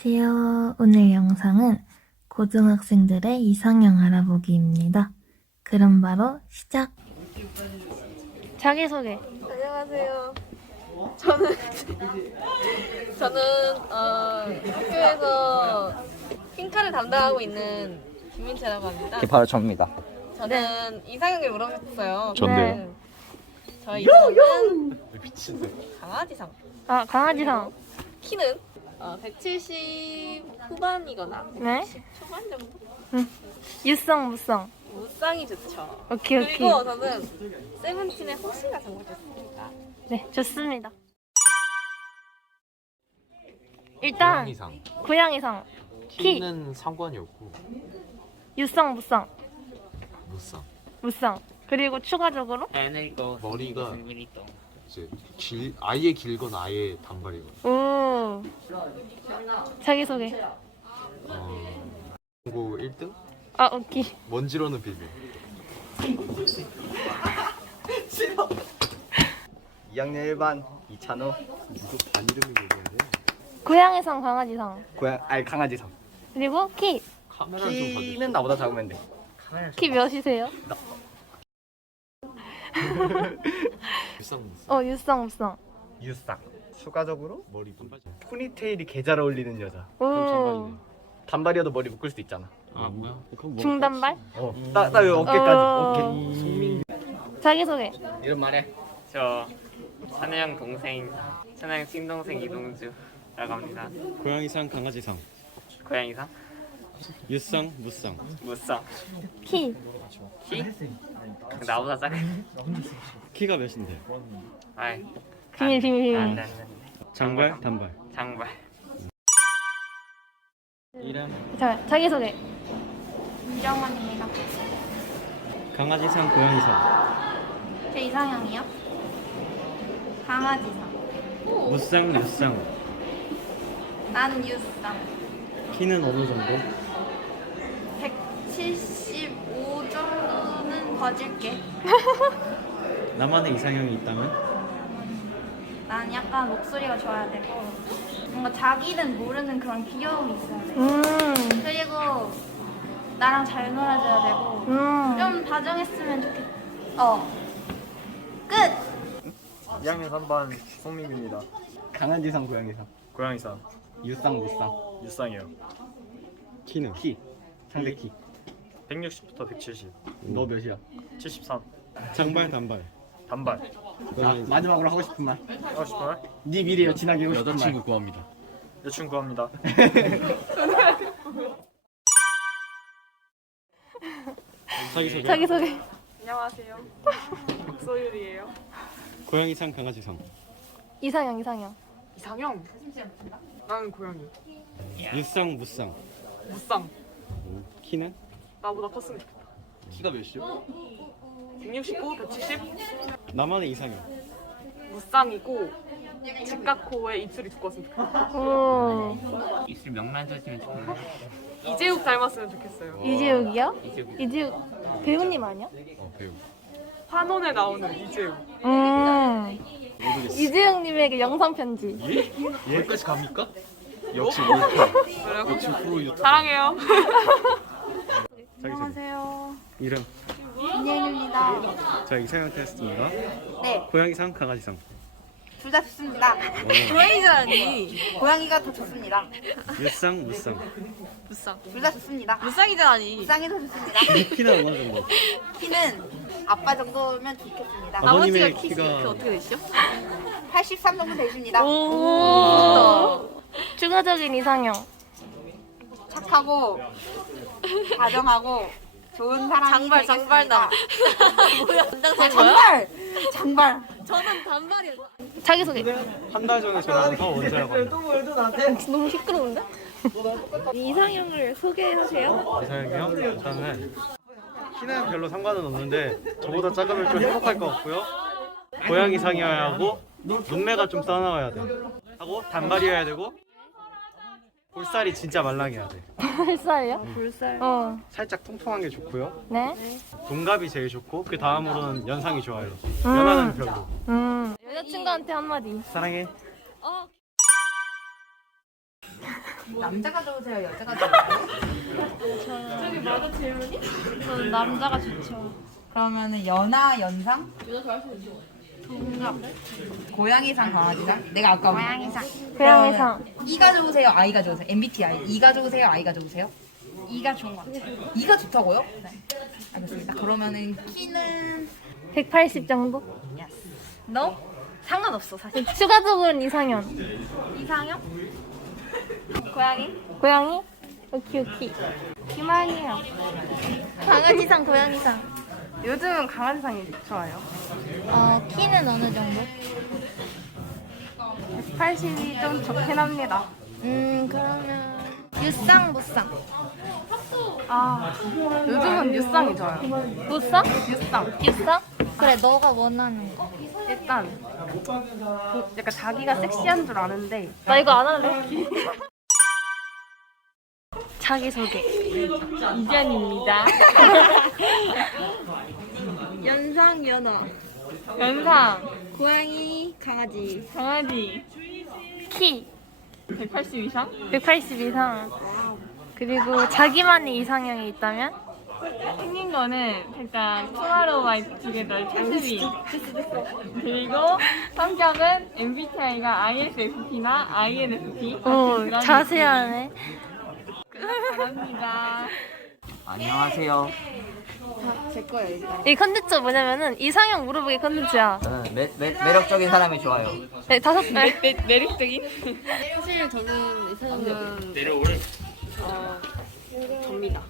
안녕하세요. 오늘 영상은 고등학생들의 이상형 알아보기입니다. 그럼 바로 시작! 자기소개. 안녕하세요. 저는 저는 어, 학교에서 핑카를 담당하고 있는 김민채라고 합니다. 바로 접니다. 저는 이상형을 물어봤어요. 전데요? 네. 저희 이상은 강아지상. 아, 강아지상. 키는 어, 170 후반이거나 네. 170 초반 정도? 유성, 무성. 무쌍이 좋죠. 오케이, 오케이. 그리고 저는 세븐틴의 호시가 정말 좋습니다. 네, 좋습니다. 일단, 고양이상 고양이상. 키. 키는 상관이 없고 유성, 무성. 무쌍 무성. 그리고 추가적으로 머리가 이제 길 아예 길거나 아예 단발이거나 오. 자기소개. 어, 공고 1등 아, 오케이. 먼지로는 비밀 2학년 1반 이찬호 반 이름이 뭐였는데 고양이상, 강아지상. 고양 아니 강아지상 그리고 키. 카메라 좀 봐주세요 키는 나보다 작으면 돼 키 몇이세요? 무쌍 어, 유성, 무성. 유싹 추가적으로 머리 단발 포니테일이 개 잘 어울리는 여자 오. 단발이어도 머리 묶을 수도 있잖아 아 뭐야? 그럼 뭐 중단발? 어딱딱 여기 어깨까지 어. 어깨 자기 소개. 이런 말해 저 찬우형 동생, 찬우형 친동생 이동주라고 합니다. 고양이상 강아지상 고양이상 유상 무상 무쌍 키. 키 나보다 작은. 키가 몇인데 아이 비밀, 비밀, 비밀. 안돼 안 돼 장발 단발 장발. 이름 자, 자기소개. 이정만입니다. 강아지상 고양이상 제 이상형이요? 강아지상. 무쌍 유상 나는 유상. 키는 어느 정도 175 정도는 거질게. 나만의 이상형이 있다면 난 약간 목소리가 좋아야 되고 뭔가 자기는 모르는 그런 귀여움이 있어야 돼. 그리고 나랑 잘 놀아줘야 되고 좀 다정했으면 좋겠. 어. 끝. 2학년 3반 송민규입니다. 강아지상 고양이상 고양이상 유상 무상 유쌍이요. 키는 키 상대 키 160부터 170, 너 몇이야? 73 장발 단발 단발. 아, 마지막으로 하고 싶은 말. 하고 싶어요? 네 미래 여친에게 하고 싶은 말. 구합니다 여친 구합니다. 자기 소개 자기소개. 안녕하세요. 박소율이에요. 고양이 상 강아지 상 이상형 이상형. 이상형. 나는 고양이. 유상 무상 무쌍. 키는 나보다 컸으면 좋겠다. 키가 몇이요? 169, 170. 나만의 이상형 무쌍이고 직각코에 입술이 두꺼웠으면 좋겠다. 오. 입술 명란젓이면 좋겠네. 이재욱 닮았으면 좋겠어요. 이지욱이요? 이제 이지욱 배우님 아니야? 어 배우 환원에 나오는 이재욱. 음. 이지욱님에게 영상 편지. 여기까지 갑니까? 역시 몰카 그래요? 역시 프로 유튜버 사랑해요. 안녕하세요. 이름 인예입니다. 자 이상형 테스트입니다 네. 고양이상 강아지상 둘 다 좋습니다. 고양이잖아니. 고양이가 더 좋습니다. 유상 무상 무쌍. 둘 다 좋습니다. 무쌍이잖아니. 쌍이 더 좋습니다. 키는 어느 정도 키는 아빠 정도면 좋겠습니다. 아버님의 아버지가 키, 키 키가 어떻게 되시죠? 83 정도 되십니다. 오. 추가적인 이상형. 착하고 다정하고 좋은 사람이 장발, 되겠습니다. 장발남. 뭐야? 아, 장발! 장발! 저는 단발이에요. 자기 소개. 한 달 전에 전화한 서원재라고 합니다 너무 시끄러운데? 이상형을 소개하세요. 이상형이요? 저는 키는 별로 상관은 없는데 저보다 작으면 좀 행복할 것 같고요. 고양이상이어야 하고 눈매가 좀 떠나와야 돼. 하고 단발이어야 되고 볼살이 진짜 말랑해야 돼. 볼살이요? 볼살. 어. 살짝 통통한 게 좋고요. 네. 동갑이 제일 좋고 그 다음으로는 연상이 좋아요. 연하는 별로. 음. 여자친구한테 한마디. 사랑해. 어. 남자가 좋으세요? 여자가 좋으세요? 저는 남자가 좋죠. 그러면은 연하, 연상? 동갑. 고양이상, 강아지상? 내가 아까 고양이상. 고양이상. 이가 좋으세요? 아이가 좋으세요? MBTI. 이가 좋으세요? 아이가 좋으세요? 이가 좋은 것 같아요. 이가 좋다고요? 네. 알겠습니다. 그러면은 키는 180 정도? 너? 상관없어 사실. 추가적으로는 이상형. 이상형? 고양이? 고양이? 오키 오키. 희망이요. 강아지상 고양이상. 요즘은 강아지 상이 좋아요. 어 키는 어느 정도? 180이 좀 좋긴 합니다. 음 그러면 유쌍 무쌍. 아 요즘은 유쌍이 좋아요. 무쌍? 유쌍. 유쌍? 그래 너가 원하는 거. 일단 약간 자기가 섹시한 줄 아는데 나 이거 안 할래. 자기 소개. 이견입니다. 연상 연하. 연상. 고양이 강아지. 강아지. 키. 180 이상? 180 이상. 그리고 자기만의 이상형이 있다면? 생긴 거는 일단 투마로우 바이 투게더 채스비. 그리고 성격은 MBTI가 ISFP나 INFP. 오 자세하네. 바랍니다. 안녕하세요. 제 거예요. 일단. 이 컨텐츠 뭐냐면은 이상형 물어보기 컨텐츠야. 저는 매, 매, 매력적인 사람이 좋아요. 네, 다섯 달. 매, 매력적인? 사실 저는 이상형은 내려올. 어, 접니다.